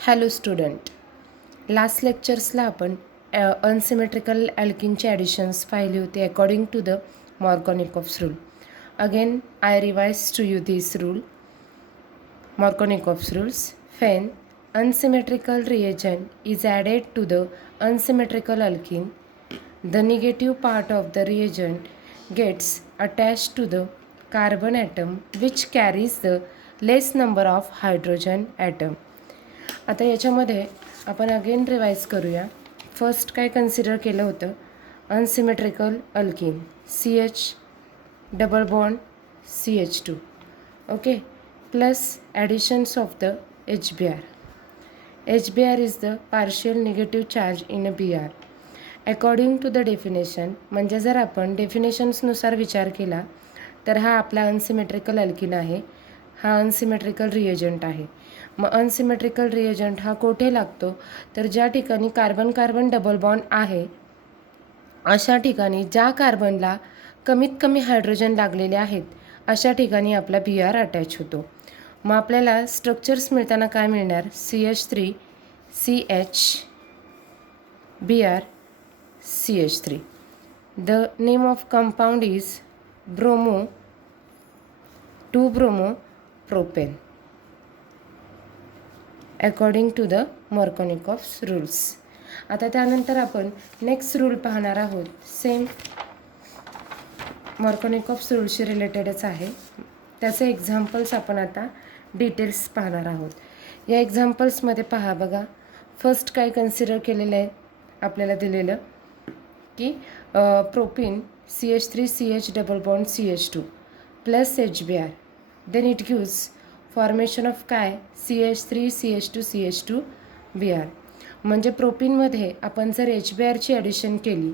Hello student, last लेक्चर्सला आपण unsymmetrical ॲल्किनचे additions पाहिली होती according to the Markovnikov's rule. Again I revise to you this rule. Markovnikov's rules. When unsymmetrical reagent is added to the unsymmetrical alkene, the negative part of the reagent gets attached to the carbon atom which carries the less number of hydrogen atom. आता याच्यामध्ये आपण again revise करूया. First काय consider केलं होतं? Unsymmetrical alkene CH double bond CH2, okay, plus additions of the HBr. HBr is the partial negative charge in a Br. According to the definition, म्हणजे जर आपण डेफिनेशन्सनुसार विचार केला तर हा आपला अनसिमेट्रिकल अल्किन आहे, हा अनसिमेट्रिकल रिएजंट आहे. मग अनसिमेट्रिकल रिएजंट हा कोठे लागतो? तर ज्या ठिकाणी कार्बन कार्बन डबल बॉन्ड आहे अशा ठिकाणी, ज्या कार्बनला कमीत कमी हायड्रोजन लागलेले आहेत अशा ठिकाणी आपला Br अटॅच होतो. मग आपल्याला स्ट्रक्चर्स मिळताना काय मिळणार? CH3 CH Br CH3. The name of compound is bromo 2-bromo propane according to the Markovnikov's rules. आता त्यानंतर आपण नेक्स्ट रूल पाहणार आहोत. सेम मॉर्कोनिकॉफ्स रूलशी रिलेटेडच आहे. त्याचे एक्झाम्पल्स आपण आता डिटेल्स पाहणार आहोत. या एक्झाम्पल्समध्ये पहा बघा. फर्स्ट काय कन्सिडर केलेलं आहे आपल्याला दिलेलं की propene CH3 CH double bond CH2 plus HBr, then it gives formation of काय? CH3 CH2 CH2 Br. म्हणजे प्रोपीनमध्ये आपण जर HBrची ॲडिशन केली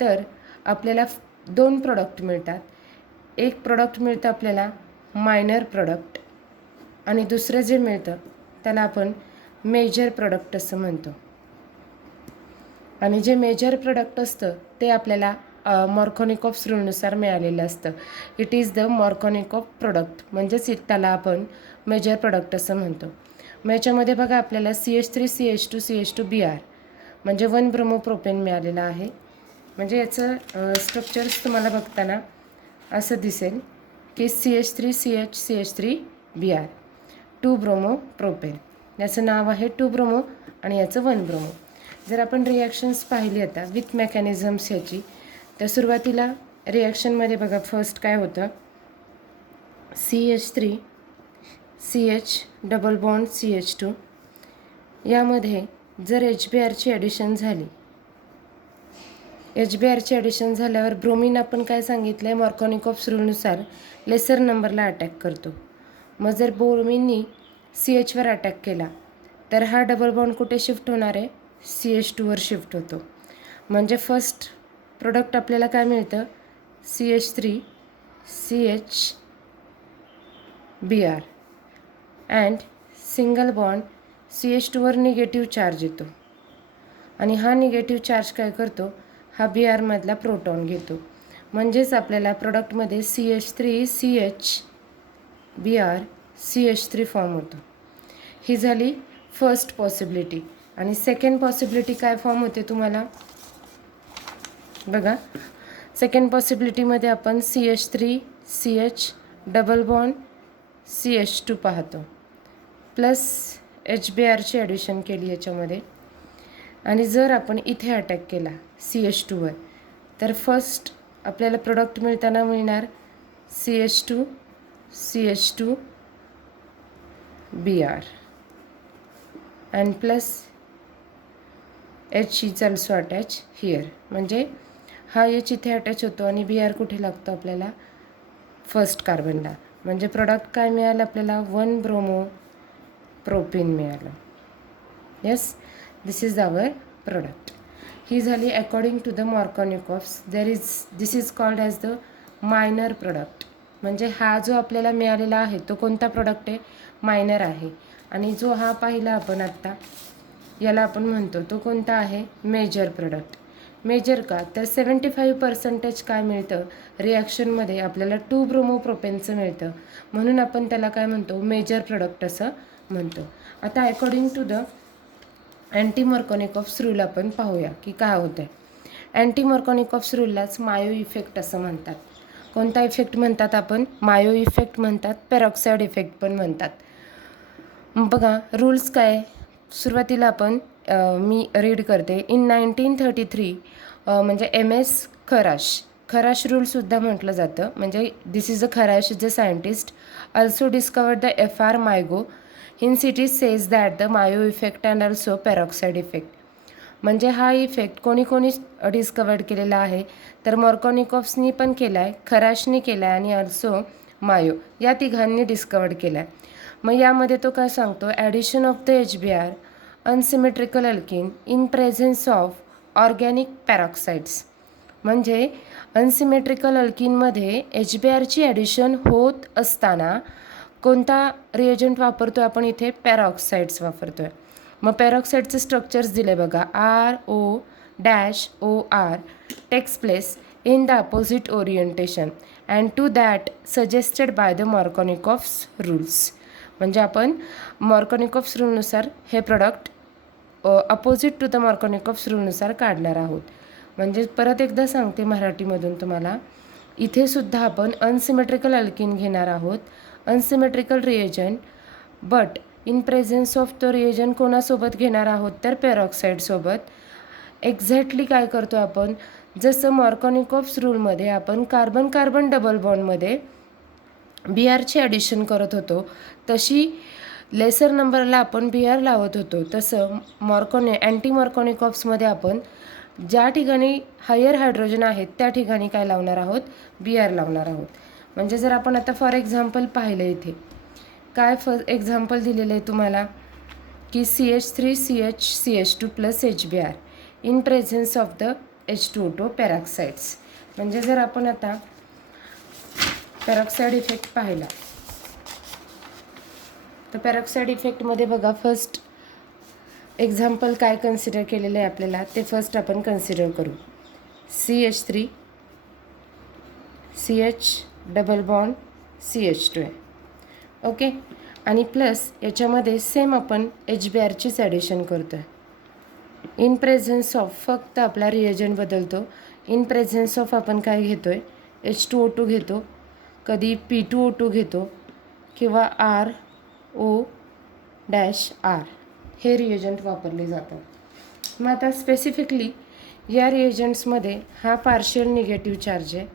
तर आपल्याला दोन प्रोडक्ट मिळतात. एक प्रोडक्ट मिळतं आपल्याला मायनर प्रोडक्ट आणि दुसरं जे मिळतं त्याला आपण मेजर प्रोडक्ट असं म्हणतो. आणि जे मेजर प्रोडक्ट असतं ते आपल्याला मॉर्कोनिकॉफ्स रूलनुसार मिळालेलं असतं. It is the Markovnikov product, म्हणजेच त्याला आपण मेजर प्रोडक्ट असं म्हणतो. मग याच्यामध्ये बघा आपल्याला CH3 CH2 CH2 Br म्हणजे 1-bromo propane मिळालेलं आहे. म्हणजे याचं स्ट्रक्चर्स तुम्हाला बघताना असं दिसेल की CH3 CH CH3 Br 2-bromo propane. याचं नाव आहे 2-bromo आणि याचं 1-bromo. जर आपण रिॲक्शन्स पाहिली आता विथ मेकॅनिझम्स ह्याची, तर सुरुवातीला रिॲक्शनमध्ये बघा फर्स्ट काय होतं? CH3 CH double bond CH2 यामध्ये जर HBrची ॲडिशन झाली, HBrची ॲडिशन झाल्यावर ब्रोमीन आपण काय सांगितलं आहे? मॉर्कोनिकॉफ्स रूलनुसार लेसर नंबरला अटॅक करतो. मग जर ब्रोमीननी CHवर अटॅक केला तर हा डबल बॉन्ड कुठे शिफ्ट होणार आहे? CH2वर शिफ्ट होतो. म्हणजे फर्स्ट प्रोडक्ट आपल्याला काय मिळतं? CH3 CH Br and single bond CH2वर निगेटिव्ह चार्ज येतो आणि हा निगेटिव्ह चार्ज काय करतो? हा Br मधला प्रोटॉन घेतो. म्हणजेच आपल्याला प्रोडक्टमध्ये CH3 CH Br CH3 form होतो. ही झाली फर्स्ट पॉसिबिलिटी. आणि सेकंड पॉसिबिलिटी काय फॉर्म होते तुम्हाला बघा. सेकंड पॉसिबिलिटीमध्ये आपण CH3 CH double bond CH2 पाहतो प्लस HBrची ॲडिशन केली याच्यामध्ये. आणि जर आपण इथे अटॅक केला CH2वर तर फर्स्ट आपल्याला प्रोडक्ट मिळताना मिळणार CH2 CH2 Br and plus H is also attach here. म्हणजे हा H इथे अटॅच होतो आणि Br कुठे लागतो आपल्याला? फर्स्ट कार्बनला. म्हणजे प्रोडक्ट काय मिळालं आपल्याला? 1-bromo propane मिळालं. Yes, this is our product. ही झाली according to the Markovnikov's. This is called as the minor product. म्हणजे हा जो आपल्याला मिळालेला आहे तो कोणता प्रोडक्ट आहे? मायनर आहे. आणि जो हा पाहिला आपण आत्ता याला आपण म्हणतो तो कोणता आहे? Major product. मेजर का? तर 75% काय मिळतं रिॲक्शनमध्ये? आपल्याला 2-bromo propaneचं मिळतं. म्हणून आपण त्याला काय म्हणतो? मेजर प्रोडक्ट असं म्हणतो. आता according to the anti Markovnikov's rule आपण पाहूया की काय होतं आहे. अँटी मर्कोनिकॉफ्स रूललाच मायो इफेक्ट असं म्हणतात. कोणता इफेक्ट म्हणतात आपण? मायो इफेक्ट म्हणतात, पेरॉक्साईड इफेक्ट पण म्हणतात. बघा रूल्स काय, सुरुवातीला आपण मी रीड करते. इन 1933 म्हणजे MS खराश रूलसुद्धा म्हटलं जातं. म्हणजे दिस is a Kharasch is a scientist also discovered the FR Mayo in cities says that the Mayo effect and also peroxide effect. म्हणजे हा इफेक्ट कोणी डिस्कवर्ड केलेला आहे, तर मर्कोनिकॉफ्सनी पण केला आहे, खराशनी केला आहे आणि ऑल्सो मायो या तिघांनी डिस्कवर्ड केला आहे. मग यामध्ये तो काय सांगतो, addition of the HBr unsymmetrical alkene in presence of organic peroxides. म्हणजे अनसिमेट्रिकल अल्किनमध्ये HBrची ॲडिशन होत असताना कोणता रिएजंट वापरतो आपण इथे? पॅरॉक्साईड्स वापरतो आहे. मग पॅरॉक्साईडचे स्ट्रक्चर्स दिले बघा. RO-OR takes place in the opposite orientation and to that suggested by the Markovnikov's rules. म्हणजे आपण मर्कोनिकॉफ्स रूलनुसार हे product opposite to the Markovnikov's रूलनुसार काढणार आहोत. म्हणजे परत एकदा सांगते मराठीमधून तुम्हाला, इथे सुद्धा आपण अनसिमेट्रिकल अल्किन घेणार आहोत, unsymmetrical reagent, but in presence of तो रिएजंट कोणासोबत घेणार आहोत? तर पेरॉक्साईडसोबत. एक्झॅक्टली काय करतो आपण, जसं मर्कोनिकॉफ्स रूलमध्ये आपण कार्बन कार्बन डबल बॉन्डमध्ये Brची ॲडिशन करत होतो, तशी लेसर नंबरला आपण Br लावत होतो. तसं अँटी मर्कोनिकॉफ्समध्ये आपण ज्या ठिकाणी हायर हायड्रोजन आहेत त्या ठिकाणी काय लावणार आहोत? Br लावणार आहोत. म्हणजे जर आपण आता फॉर एक्झाम्पल पाहिलं, इथे काय एक्झाम्पल दिलेलं आहे तुम्हाला की CH3CH2 plus HBr in presence of the H2O2 पॅरॉक्साईड्स. म्हणजे जर आपण आता पॅरॉक्साईड इफेक्ट पाहिला तर पॅरॉक्साईड इफेक्टमध्ये बघा, फर्स्ट एक्झाम्पल काय कन्सिडर केलेलं आहे आपल्याला ते फर्स्ट आपण कन्सिडर करू. CH3 CH double bond CH2 आहे. ओके, आणि प्लस याच्यामध्ये सेम आपण HBrचीच ॲडिशन करतो आहे. इन प्रेझेन्स ऑफ, फक्त आपला रिएजंट बदलतो. इन प्रेझेन्स ऑफ आपण काय घेतो आहे? H2O2 घेतो, कधी P2O2 घेतो किंवा RO-R हे रिएजंट वापरले जातात. मग आता स्पेसिफिकली या रिएजंट्समध्ये हा पार्शियल निगेटिव्ह चार्ज आहे,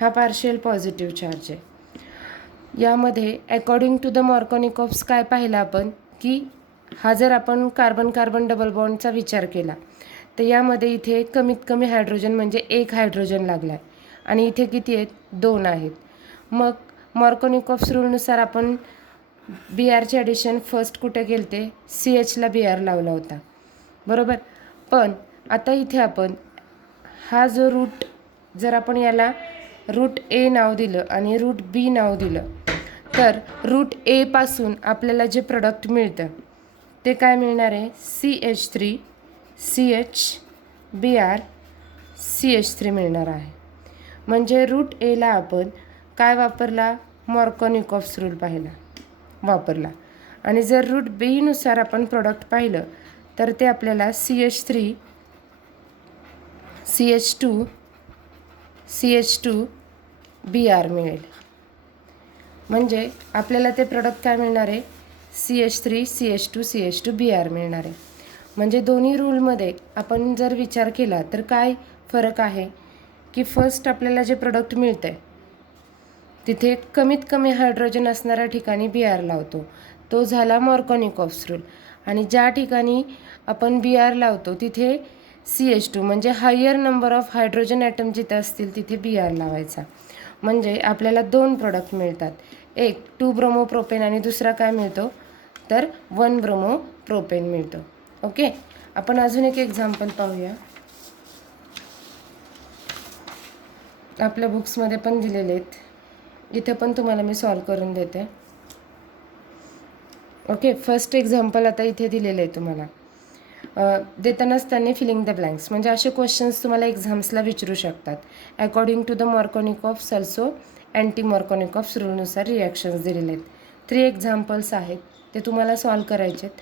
हा पार्शियल पॉझिटिव्ह चार्ज आहे. यामध्ये अकॉर्डिंग टू द मर्कोनिकॉफ्स काय पाहिलं आपण की हा जर आपण कार्बन कार्बन डबल बॉन्डचा विचार केला तर यामध्ये इथे कमीत कमी हायड्रोजन म्हणजे 1 हायड्रोजन लागला आहे आणि इथे किती आहेत? 2 आहेत. मग मर्कोनिकॉफ्स रूलनुसार आपण Brची ॲडिशन फर्स्ट कुठे केली ते? CHला Br लावला होता, बरोबर. पण आता इथे आपण हा जो रूट, जर आपण याला रूट A नाव दिलं आणि रूट B नाव दिलं तर रूट A पासून आपल्याला जे प्रोडक्ट मिळतं ते काय मिळणार आहे? CH3 CH Br CH3 मिळणार आहे. म्हणजे रूट Aला आपण काय वापरला? मर्कोनिकॉफ्स रूल वापरला. आणि जर रूट Bनुसार आपण प्रोडक्ट पाहिलं तर ते आपल्याला CH3 CH2 Br मिळेल. म्हणजे आपल्याला ते प्रोडक्ट काय मिळणार आहे? CH3 CH2 Br मिळणार आहे. म्हणजे दोन्ही रूलमध्ये आपण जर विचार केला तर काय फरक आहे की फर्स्ट आपल्याला जे प्रोडक्ट मिळतं आहे तिथे कमीत कमी हायड्रोजन असणाऱ्या ठिकाणी Br लावतो, तो झाला मर्कोनिकॉफ्स रूल. आणि ज्या ठिकाणी आपण Br लावतो तिथे CH2 म्हणजे higher number of hydrogen atom जिथे असतील तिथे Br लावायचा. म्हणजे आपल्याला 2 प्रोडक्ट मिळतात, एक 2 ब्रोमोप्रोपेन आणि दुसरा काय मिळतो तर 1 ब्रोमोप्रोपेन मिळतो. ओके, आपण अजून एक एक्झाम्पल पाहूया. आपल्या बुक्समध्ये पण दिलेले आहेत, इथे पण तुम्हाला मी सॉल्व करून देते. ओके, फर्स्ट एक्झाम्पल आता इथे दिलेलं आहे तुम्हाला. देतानाच त्यांनी फिलिंग द ब्लँक्स म्हणजे असे क्वेश्चन्स तुम्हाला एक्झाम्सला विचारू शकतात. According to the Markovnikov's also anti Markovnikov's रूलनुसार रिॲक्शन्स दिलेले आहेत. 3 एक्झाम्पल्स आहेत ते तुम्हाला सॉल्व करायचे आहेत.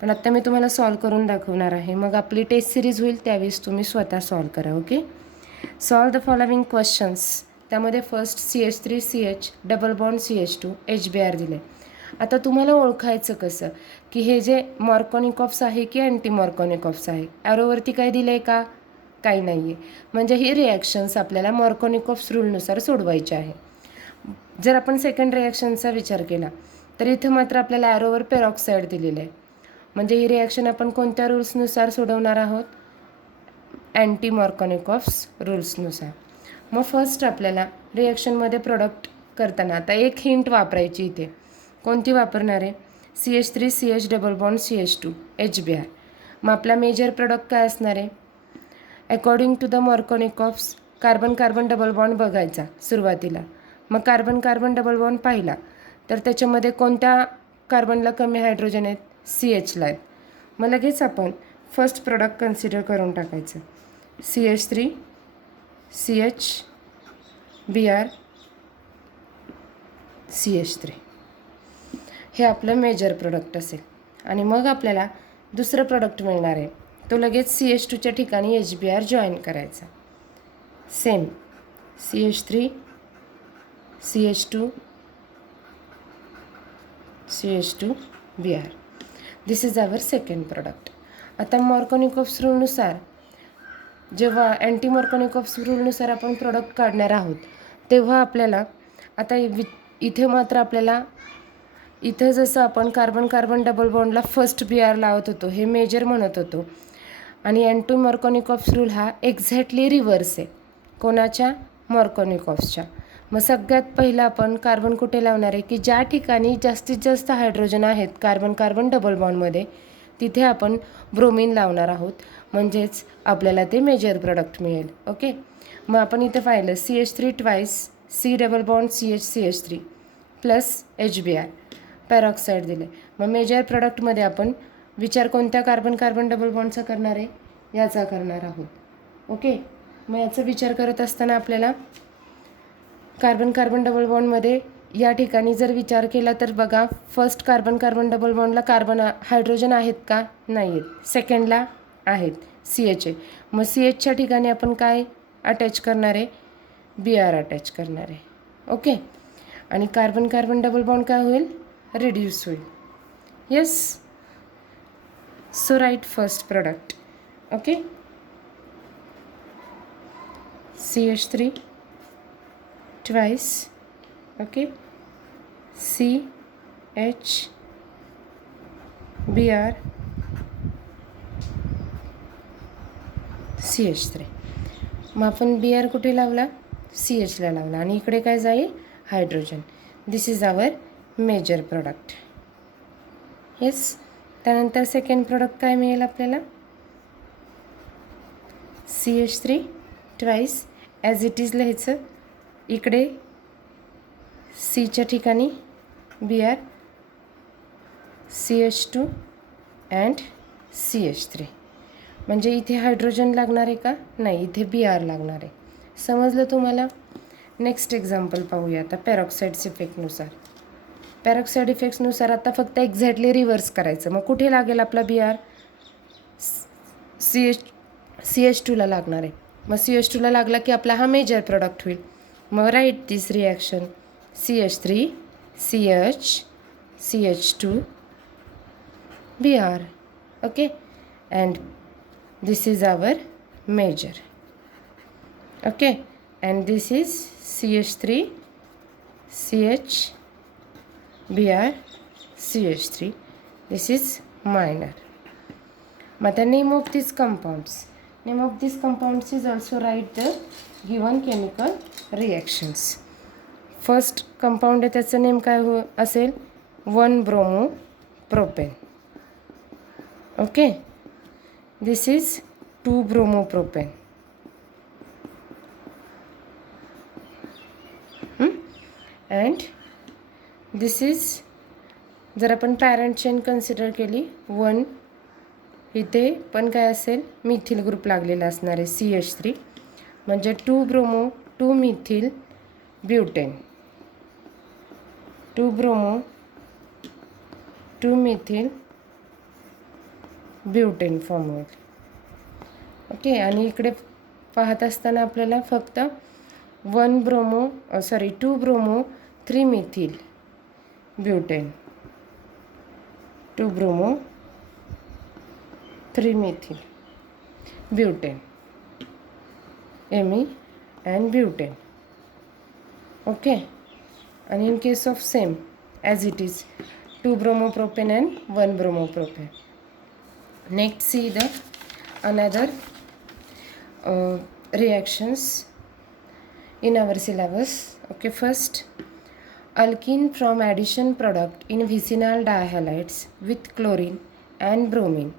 पण आत्ता मी तुम्हाला सॉल्व करून दाखवणार आहे. मग आपली टेस्ट सिरीज होईल, त्यावेळेस तुम्ही स्वतः सॉल्व करा. Okay. Solve the following questions. त्यामध्ये first CH3CH double bond CH2 HBr दिले. आता तुम्हाला ओळखायचं कसं की हे जे मॉर्कोनिकॉफ्स आहे की अँटी मॉर्कोनिकॉफ्स आहे. ॲरोवरती काय दिलं आहे का? काही नाही आहे. म्हणजे ही रिॲक्शन्स आपल्याला मॉर्कोनिकॉफ्स रूलनुसार सोडवायची आहे. जर आपण सेकंड रिॲक्शनचा विचार केला तर इथं मात्र आपल्याला ॲरोवर पेरॉक्साईड दिलेलं आहे. म्हणजे ही रिॲक्शन आपण कोणत्या रूल्सनुसार सोडवणार आहोत? अँटी मॉर्कोनिकॉफ्स रूल्सनुसार. मग फर्स्ट आपल्याला रिॲक्शनमध्ये प्रोडक्ट करताना आता एक हिंट वापरायची इथे. कोणती वापरणार आहे? CH3CH double bond CH2 HBr. मग आपला मेजर प्रोडक्ट काय असणार आहे? According to the Markovnikov's carbon carbon double bond बघायचा सुरुवातीला. मग कार्बन कार्बन डबल बॉन्ड पाहिला तर त्याच्यामध्ये कोणत्या कार्बनला कमी हायड्रोजन आहेत? CHला आहेत. मग लगेच आपण फर्स्ट प्रोडक्ट कन्सिडर करून टाकायचं. CH3 CH Br CH3 हे आपलं मेजर प्रोडक्ट असेल. आणि मग आपल्याला दुसरं प्रोडक्ट मिळणार आहे. तो लगेच CH2च्या ठिकाणी HBr जॉईन करायचा. Same CH3 CH2 CH2 Br. This is our second product. आता मॉर्कोनिकॉफ्स रूलनुसार जेव्हा अँटी मॉर्कोनिकॉफ्स रूलनुसार आपण प्रोडक्ट काढणार आहोत तेव्हा आपल्याला आता इथे मात्र आपल्याला इथं जसं आपण कार्बन कार्बन डबल बॉन्डला फर्स्ट Br लावत होतो, हे मेजर म्हणत होतो. आणि अँटी मॉर्कोनिकॉफ्स रूल हा एक्झॅक्टली रिव्हर्स आहे. कोणाच्या? मॉर्कोनिकॉफ्सच्या. मग सगळ्यात पहिलं आपण कार्बन कुठे लावणार आहे की ज्या ठिकाणी जास्तीत जास्त हायड्रोजन आहेत कार्बन कार्बन डबल बॉन्डमध्ये तिथे आपण ब्रोमीन लावणार आहोत. म्हणजेच आपल्याला ते मेजर प्रोडक्ट मिळेल. ओके. मग आपण इथं पाहिलं CH3 twice C double bond CH3 plus HBr peroxide दिले. मग मेजर प्रोडक्टमध्ये आपण विचार कोणत्या कार्बन कार्बन डबल बॉन्डचा करणार आहे? याचा करणार आहोत. ओके. मग याचा विचार करत असताना आपल्याला कार्बन कार्बन डबल बॉन्डमध्ये या ठिकाणी जर विचार केला तर बघा फर्स्ट कार्बन कार्बन डबल बॉन्डला कार्बन हायड्रोजन आहेत का? नाही आहेत. सेकंडला आहेत CH आहे. मग CHच्या ठिकाणी आपण काय अटॅच करणार आहे? Br अटॅच करणार आहे. ओके. आणि कार्बन कार्बन डबल बॉन्ड काय होईल? रिड्यूस होईल. Yes. So write first product. Okay. CH3 twice okay CH Br CH3. मग आपण Br कुठे लावला? CHला लावला आणि इकडे काय जाईल? Hydrogen. This is our major product. Yes. त्यानंतर सेकंड प्रोडक्ट काय मिळेल आपल्याला? CH3 twice as it is लिहायचं. इकडे Cच्या ठिकाणी Br CH2 अँड CH3. म्हणजे इथे हायड्रोजन लागणार आहे का? नाही, इथे Br लागणार आहे. समजलं तुम्हाला? नेक्स्ट एक्झाम्पल पाहूया आता पॅरॉक्साईड्स इफेक्टनुसार. पॅरॉक्साईड इफेक्ट्सनुसार आता फक्त एक्झॅक्टली रिव्हर्स करायचं. मग कुठे लागेल आपला Br? CH2ला लागणार आहे. मग CH2ला लागला की आपला हा मेजर प्रोडक्ट होईल. मग write this reaction CH3 CH CH2 Br. Okay. And this is our major. Okay. And this is CH3 CH Br CH3. This is minor. But the name of these compounds. Name of these compounds is also write the given chemical reactions. First compound आहे त्याचं name काय असेल? 1-bromopropane. Okay. This is 2-bromopropane. And this is जर आपण parent chain consider केली 1 इथे पण काय असेल? मिथिल ग्रुप लागलेला असणार आहे CH3. म्हणजे 2-bromo 2-methyl butane 2-bromo 2-methyl butane form होईल. ओके, आणि इकडे पाहत असताना आपल्याला फक्त 2-bromo 3-methyl butane, 2-bromo 3-methyl butane, Me and butane. Okay, and in case of same as it is 2-bromopropane and 1-bromopropane. Next, see the another reactions in our syllabus. Okay, first, alkene from addition product in vicinal dihalides with chlorine and bromine,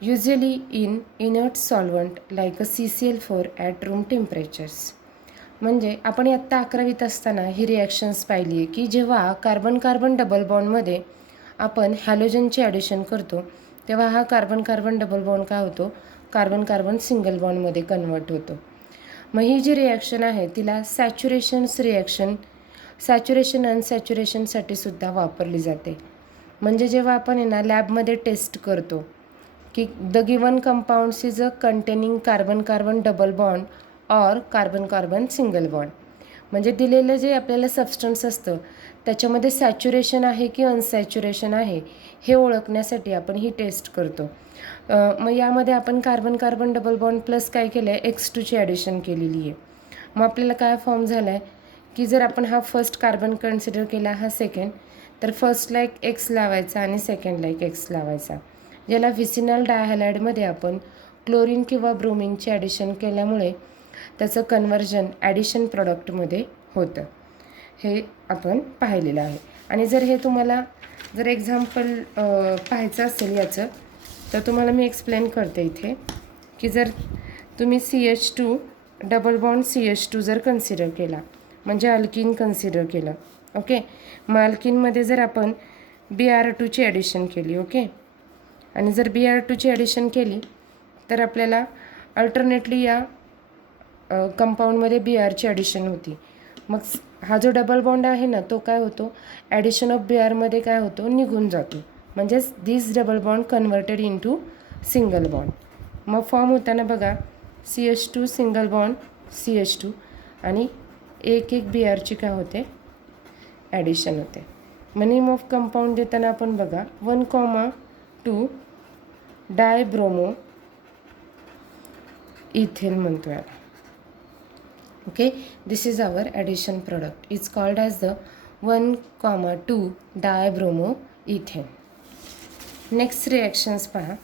usually in inert solvent like a CCl4 at room temperatures. म्हणजे आपण आत्ता 11वीत असताना ही reactions पाहिली आहे की जेव्हा carbon carbon double बॉन्डमध्ये आपण हॅलोजनचे addition करतो तेव्हा हा कार्बन कार्बन डबल बॉन्ड काय होतो, कार्बन कार्बन सिंगल बॉन्डमध्ये कन्वर्ट होतो. मग ही जी रिॲक्शन आहे तिला सॅच्युरेशन अनसॅच्युरेशनसाठी सुद्धा वापरली जाते. म्हणजे जेव्हा आपण लॅबमध्ये टेस्ट करतो की the given compounds is a containing carbon carbon double bond और कार्बन कार्बन सिंगल बॉन्ड, म्हणजे दिलेलं जे आपल्याला सबस्टन्स असतं त्याच्यामध्ये सॅच्युरेशन आहे की अनसॅच्युरेशन आहे हे ओळखण्यासाठी आपण ही टेस्ट करतो. मग यामध्ये आपण carbon carbon double bond plus काय केलं आहे, X2ची ॲडिशन केलेली आहे. मग आपल्याला काय फॉर्म झाला आहे की जर आपण हा फर्स्ट कार्बन कन्सिडर केला, हा सेकंड, तर फर्स्टला एक X लावायचा आणि सेकंडला एक X लावायचा. ज्याला व्हिसिनल डायहॅलाइडमध्ये आपण क्लोरीन किंवा ब्रोमिनचे ॲडिशन केल्यामुळे त्याचं कन्वर्जन ॲडिशन प्रॉडक्टमध्ये होतं, हे आपण पाहिलेलं आहे. आणि जर हे तुम्हाला जर एक्झाम्पल पाहायचं असेल याचं, तर तुम्हाला मी एक्सप्लेन करते इथे की जर तुम्ही CH2 डबल बॉन्ड CH2 जर कन्सिडर केला, म्हणजे अल्किन कन्सिडर केलं. ओके, मग अल्किनमध्ये जर आपण Br2ची ॲडिशन केली, ओके, आणि जर Br2ची ॲडिशन केली तर आपल्याला अल्टरनेटली या कंपाऊंडमध्ये Brची ॲडिशन होती. मग हा जो डबल बॉन्ड आहे ना तो काय होतो, ॲडिशन ऑफ Brमध्ये काय होतो, निघून जातो. म्हणजेच this double bond converted into single bond. मग फॉर्म होताना बघा CH2 सिंगल बॉन्ड CH2 आणि एक Brची काय होते, ॲडिशन होते. मग नेम ऑफ कंपाऊंड देताना आपण बघा 1,2 डायब्रोमो इथेन म्हणतो याला. Okay, this is our addition product, is called as the 1,2 dibromoethane. Next reactions पहा.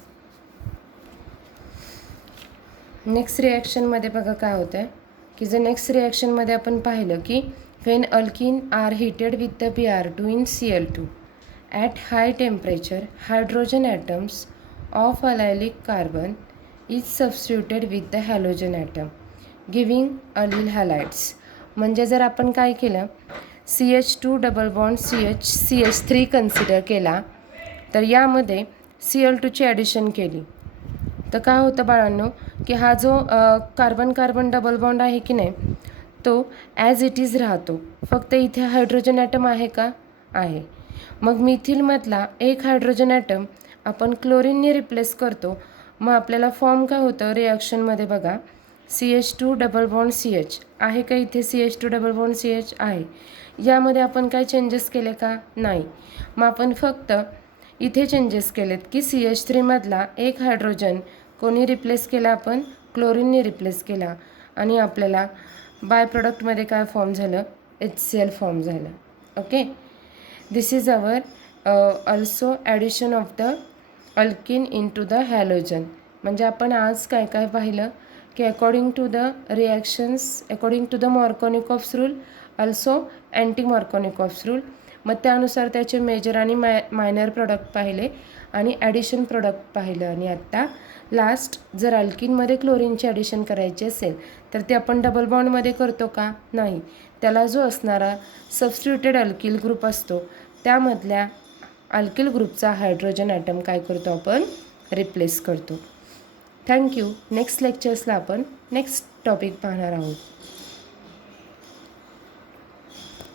नेक्स्ट रिॲक्शनमध्ये बघा काय होतं आहे की जर नेक्स्ट रिॲक्शनमध्ये आपण पाहिलं की when alkene are heated with the Br2 in Cl2 at high temperature, hydrogen atoms of allylic carbon is substituted with the halogen atom giving allyl halides. म्हणजे जर आपण काय केलं, CH2 double bond CH3 consider केला तर यामध्ये Cl2ची addition केली तर काय होतं बाळांनो की हा जो कार्बन कार्बन डबल बॉन्ड आहे की नाही तो ॲज इट इज राहतो. फक्त इथे हायड्रोजन ॲटम आहे का, आहे. मग मिथिलमधला एक हायड्रोजन ॲटम आपण क्लोरीनने रिप्लेस करतो. मग आपल्याला फॉर्म काय होतं रिॲक्शनमध्ये बघा CH2 डबल बॉन्ड CH आहे का, इथे CH2 डबल बॉन्ड CH आहे. यामध्ये आपण काय चेंजेस केले का, नाही. मग आपण फक्त इथे चेंजेस केलेत की CH3 मधला एक हायड्रोजन कोणी रिप्लेस केला, आपण क्लोरीनने रिप्लेस केला आणि आपल्याला बाय प्रोडक्टमध्ये काय फॉर्म झालं, HCl फॉर्म झालं. Okay, this is our also addition of the alkene into the halogen. म्हणजे आपण आज काय काय पाहिलं की according to the reactions, according to the Markovnikov's rule, also anti Markovnikov's rule. मग त्यानुसार त्याचे मेजर आणि मायनर प्रोडक्ट पाहिले आणि ॲडिशन प्रोडक्ट पाहिलं. आणि आत्ता लास्ट जर अल्किनमध्ये क्लोरीनची ॲडिशन करायची असेल तर ते आपण डबल बॉन्डमध्ये करतो का, नाही. त्याला जो असणारा सबस्टिट्यूटेड अल्किल ग्रुप असतो त्यामधल्या अल्किल ग्रुपचा हायड्रोजन ॲटम काय करतो, आपण रिप्लेस करतो. थँक्यू. नेक्स्ट लेक्चर्सला आपण नेक्स्ट टॉपिक पाहणार आहोत.